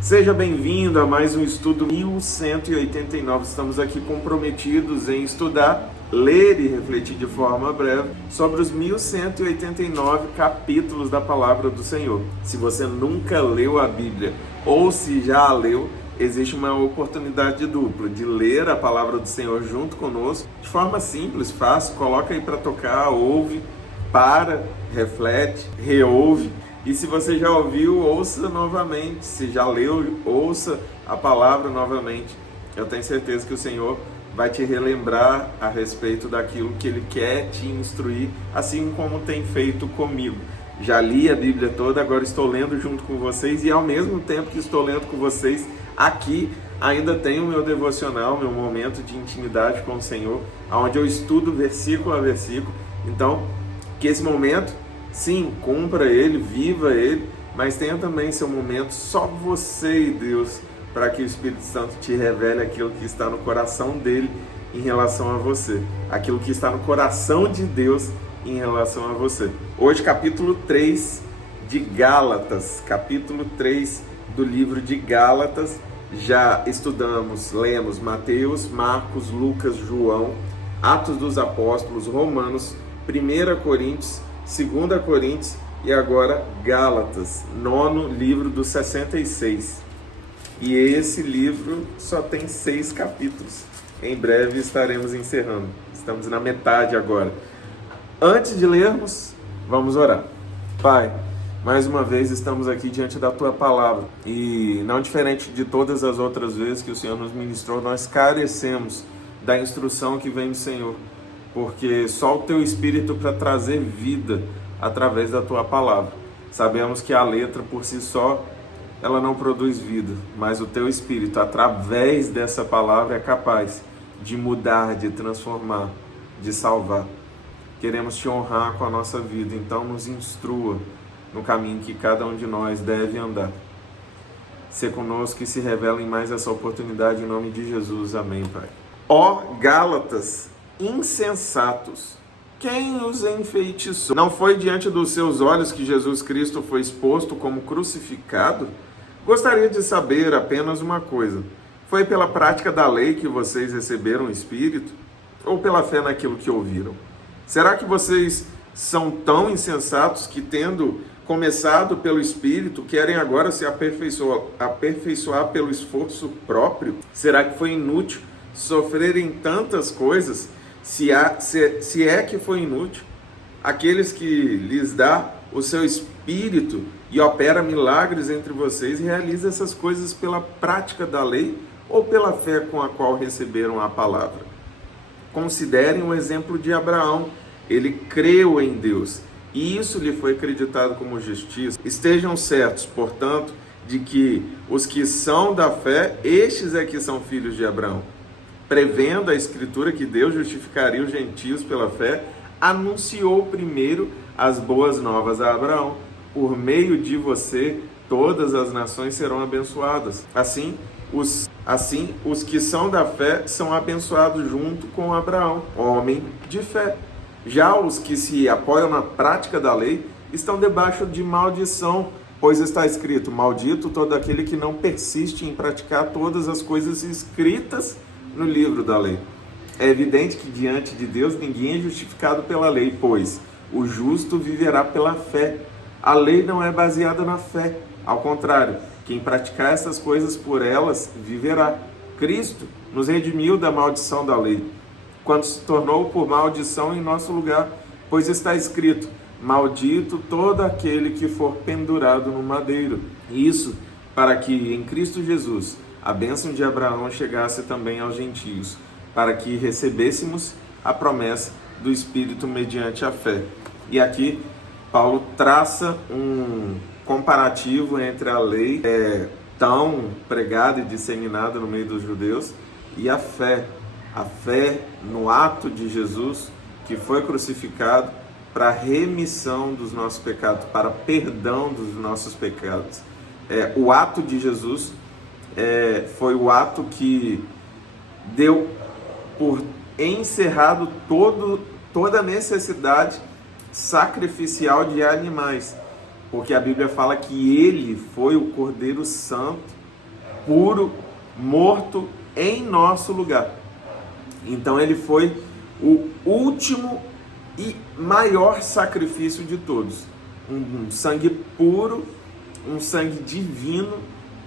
Seja bem-vindo a mais um estudo 1189. Estamos aqui comprometidos em estudar, ler e refletir de forma breve sobre os 1189 capítulos da Palavra do Senhor. Se você nunca leu a Bíblia ou se já a leu, existe uma oportunidade dupla de ler a Palavra do Senhor junto conosco, de forma simples, fácil. Coloca aí para tocar, ouve, para, reflete, reouve. E se você já ouviu, ouça novamente. Se já leu, ouça a palavra novamente. Eu tenho certeza que o Senhor vai te relembrar a respeito daquilo que Ele quer te instruir, assim como tem feito comigo. Já li a Bíblia toda, agora estou lendo junto com vocês e ao mesmo tempo que estou lendo com vocês, aqui ainda tenho o meu devocional, meu momento de intimidade com o Senhor, onde eu estudo versículo a versículo. Então, que esse momento, sim, cumpra ele, viva ele, mas tenha também seu momento só você e Deus, para que o Espírito Santo te revele aquilo que está no coração dele em relação a você, aquilo que está no coração de Deus em relação a você. Hoje, capítulo 3 de Gálatas, capítulo 3 do livro de Gálatas. Já estudamos, lemos Mateus, Marcos, Lucas, João, Atos dos Apóstolos, Romanos, 1 Coríntios, 2 Coríntios e agora Gálatas, 9º livro dos 66. E esse livro só tem 6 capítulos. Em breve estaremos encerrando. Estamos na metade agora. Antes de lermos, vamos orar. Pai, mais uma vez estamos aqui diante da Tua Palavra. E não diferente de todas as outras vezes que o Senhor nos ministrou, nós carecemos da instrução que vem do Senhor. Porque só o Teu Espírito para trazer vida através da Tua Palavra. Sabemos que a letra por si só, ela não produz vida, mas o Teu Espírito, através dessa palavra, é capaz de mudar, de transformar, de salvar. Queremos Te honrar com a nossa vida, então nos instrua no caminho que cada um de nós deve andar. Se conosco e se revela em mais essa oportunidade, em nome de Jesus. Amém, Pai. Ó Gálatas insensatos, quem os enfeitiçou? Não foi diante dos seus olhos que Jesus Cristo foi exposto como crucificado? Gostaria de saber apenas uma coisa: foi pela prática da lei que vocês receberam o Espírito? Ou pela fé naquilo que ouviram? Será que vocês são tão insensatos que, tendo começado pelo Espírito, querem agora se aperfeiçoar pelo esforço próprio? Será que foi inútil sofrerem tantas coisas? Se é que foi inútil, aqueles que lhes dá o seu Espírito e opera milagres entre vocês, realiza essas coisas pela prática da lei ou pela fé com a qual receberam a palavra? Considerem o exemplo de Abraão. Ele creu em Deus e isso lhe foi acreditado como justiça. Estejam certos, portanto, de que os que são da fé, estes é que são filhos de Abraão. Prevendo a Escritura que Deus justificaria os gentios pela fé, anunciou primeiro as boas novas a Abraão. Por meio de você, todas as nações serão abençoadas. Assim, os que são da fé são abençoados junto com Abraão, homem de fé. Já os que se apoiam na prática da lei estão debaixo de maldição, pois está escrito: maldito todo aquele que não persiste em praticar todas as coisas escritas no livro da lei. É evidente que diante de Deus ninguém é justificado pela lei, pois o justo viverá pela fé. A lei não é baseada na fé. Ao contrário, quem praticar essas coisas por elas viverá. Cristo nos redimiu da maldição da lei, quando se tornou por maldição em nosso lugar, pois está escrito: maldito todo aquele que for pendurado no madeiro. Isso para que em Cristo Jesus a bênção de Abraão chegasse também aos gentios, para que recebêssemos a promessa do Espírito mediante a fé. E aqui Paulo traça um comparativo entre a lei tão pregada e disseminada no meio dos judeus e a fé no ato de Jesus que foi crucificado para remissão dos nossos pecados, para perdão dos nossos pecados. O ato de Jesus foi o ato deu por encerrado toda a necessidade sacrificial de animais, porque a Bíblia fala que ele foi o Cordeiro Santo puro, morto em nosso lugar. Então ele foi o último e maior sacrifício de todos. Um sangue puro, um sangue divino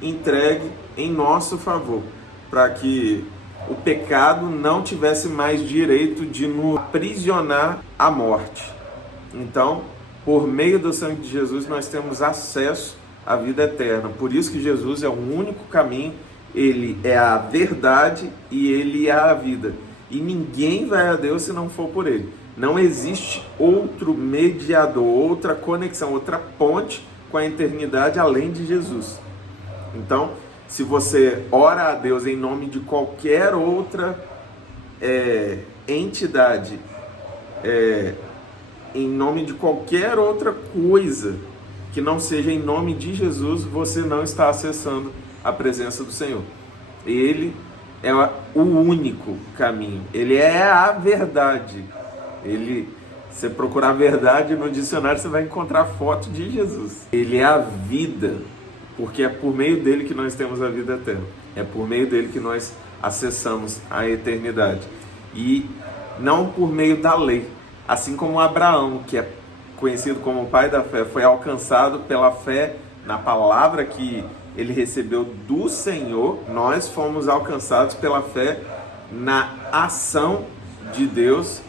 entregue em nosso favor, para que o pecado não tivesse mais direito de nos aprisionar à morte. Então, por meio do sangue de Jesus, nós temos acesso à vida eterna. Por isso que Jesus é o único caminho, ele é a verdade e ele é a vida. E ninguém vai a Deus se não for por ele. Não existe outro mediador, outra conexão, outra ponte com a eternidade além de Jesus. Então, se você ora a Deus em nome de qualquer outra entidade, em nome de qualquer outra coisa que não seja em nome de Jesus, você não está acessando a presença do Senhor. Ele é o único caminho, ele é a verdade. Você procurar a verdade no dicionário, você vai encontrar foto de Jesus. Ele é a vida, porque é por meio dele que nós temos a vida eterna. É por meio dele que nós acessamos a eternidade. E não por meio da lei. Assim como Abraão, que é conhecido como o pai da fé, foi alcançado pela fé na palavra que ele recebeu do Senhor, nós fomos alcançados pela fé na ação de Deus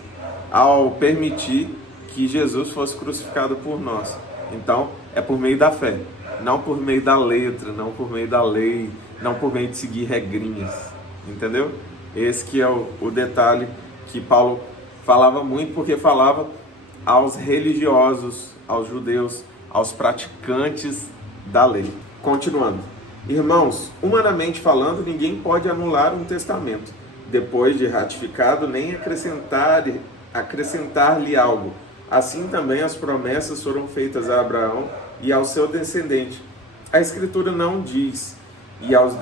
ao permitir que Jesus fosse crucificado por nós. Então, é por meio da fé, não por meio da letra, não por meio da lei, não por meio de seguir regrinhas, entendeu? Esse que é o detalhe que Paulo falava muito, porque falava aos religiosos, aos judeus, aos praticantes da lei. Continuando. Irmãos, humanamente falando, ninguém pode anular um testamento, depois de ratificado, nem acrescentar-lhe algo. Assim também as promessas foram feitas a Abraão e ao seu descendente. A Escritura não diz e aos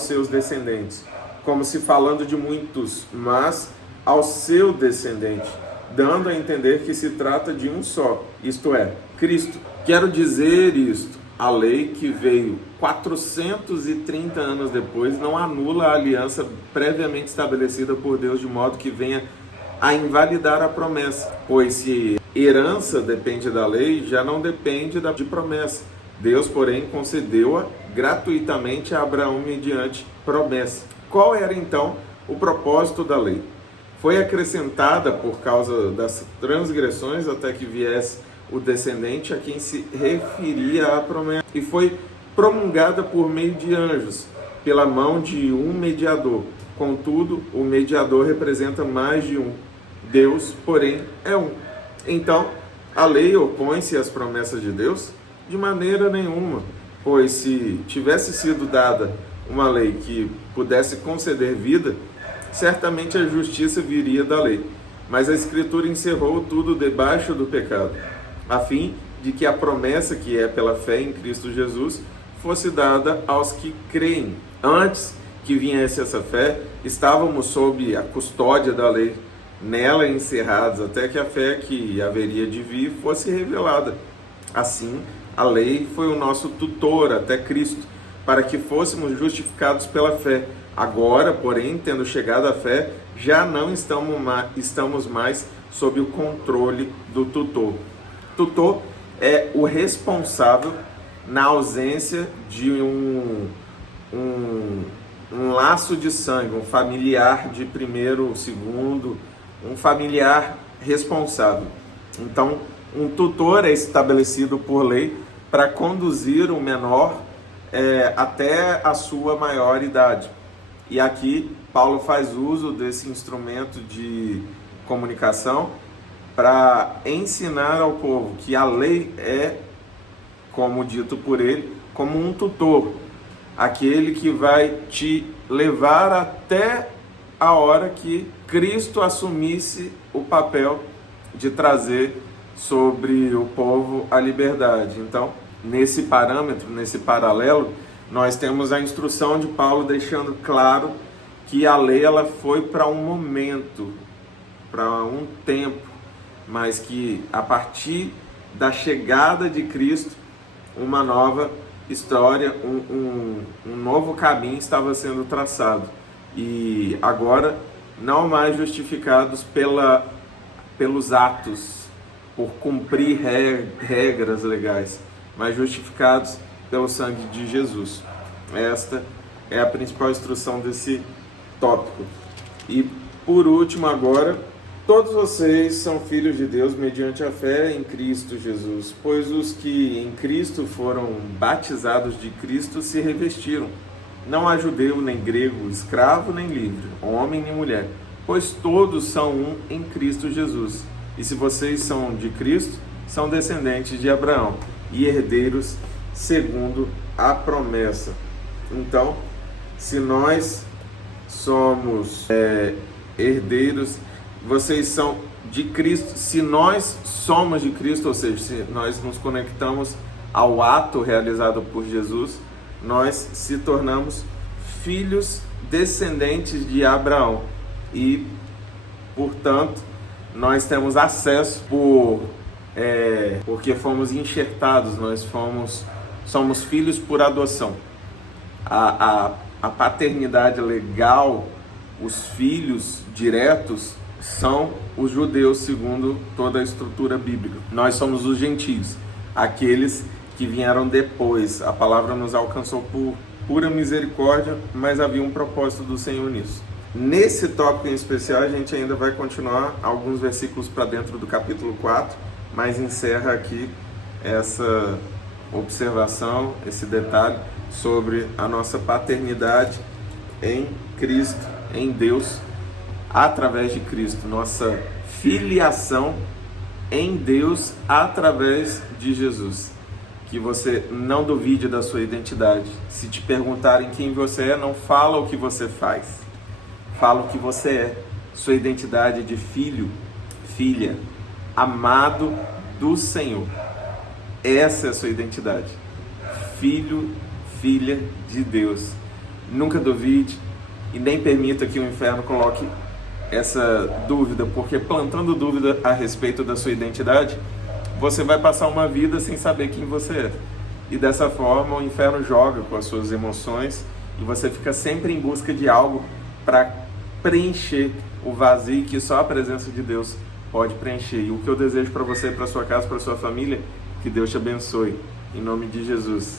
seus descendentes, como se falando de muitos, mas ao seu descendente, dando a entender que se trata de um só, isto é, Cristo. Quero dizer isto, a lei que veio 430 anos depois não anula a aliança previamente estabelecida por Deus, de modo que venha a invalidar a promessa, pois se herança depende da lei, já não depende de promessa. Deus, porém, concedeu-a gratuitamente a Abraão mediante promessa. Qual era então o propósito da lei? Foi acrescentada por causa das transgressões até que viesse o descendente a quem se referia a promessa, e foi promulgada por meio de anjos, pela mão de um mediador. Contudo, o mediador representa mais de um. Deus, porém, é um. Então, a lei opõe-se às promessas de Deus? De maneira nenhuma, pois se tivesse sido dada uma lei que pudesse conceder vida, certamente a justiça viria da lei. Mas a Escritura encerrou tudo debaixo do pecado, a fim de que a promessa que é pela fé em Cristo Jesus fosse dada aos que creem. Antes que viesse essa fé, estávamos sob a custódia da lei, nela encerrados, até que a fé que haveria de vir fosse revelada. Assim, a lei foi o nosso tutor até Cristo, para que fôssemos justificados pela fé. Agora, porém, tendo chegado à fé, já não estamos mais sob o controle do tutor. Tutor é o responsável na ausência de um laço de sangue, um familiar de primeiro, segundo, um familiar responsável. Então, um tutor é estabelecido por lei para conduzir o menor até a sua maior idade. E aqui Paulo faz uso desse instrumento de comunicação para ensinar ao povo que a lei é, como dito por ele, como um tutor, aquele que vai te levar até a hora que Cristo assumisse o papel de trazer sobre o povo a liberdade. Então, nesse parâmetro, nesse paralelo, nós temos a instrução de Paulo deixando claro que a lei ela foi para um momento, para um tempo, mas que a partir da chegada de Cristo, uma nova história, um novo caminho estava sendo traçado. E agora, não mais justificados pelos atos, por cumprir regras legais, mas justificados pelo sangue de Jesus. Esta é a principal instrução desse tópico. E por último agora, todos vocês são filhos de Deus mediante a fé em Cristo Jesus, pois os que em Cristo foram batizados de Cristo se revestiram. Não há judeu nem grego, escravo nem livre, homem nem mulher, pois todos são um em Cristo Jesus. E se vocês são de Cristo, são descendentes de Abraão e herdeiros segundo a promessa. Então, se nós somos herdeiros, vocês são de Cristo. Se nós somos de Cristo, ou seja, se nós nos conectamos ao ato realizado por Jesus, nós se tornamos filhos descendentes de Abraão e, portanto, nós temos acesso porque fomos enxertados, somos filhos por adoção. A paternidade legal, os filhos diretos, são os judeus segundo toda a estrutura bíblica. Nós somos os gentios, aqueles que vieram depois. A palavra nos alcançou por pura misericórdia, mas havia um propósito do Senhor nisso. Nesse tópico em especial, a gente ainda vai continuar alguns versículos para dentro do capítulo 4, mas encerra aqui essa observação, esse detalhe sobre a nossa paternidade em Cristo, em Deus, através de Cristo, nossa filiação em Deus através de Jesus. Que você não duvide da sua identidade. Se te perguntarem quem você é, não fala o que você faz. Fala o que você é. Sua identidade de filho, filha, amado do Senhor. Essa é a sua identidade. Filho, filha de Deus. Nunca duvide e nem permita que o inferno coloque essa dúvida, porque plantando dúvida a respeito da sua identidade, você vai passar uma vida sem saber quem você é. E dessa forma o inferno joga com as suas emoções e você fica sempre em busca de algo para preencher o vazio que só a presença de Deus pode preencher. E o que eu desejo para você, para sua casa, para sua família, que Deus te abençoe. Em nome de Jesus.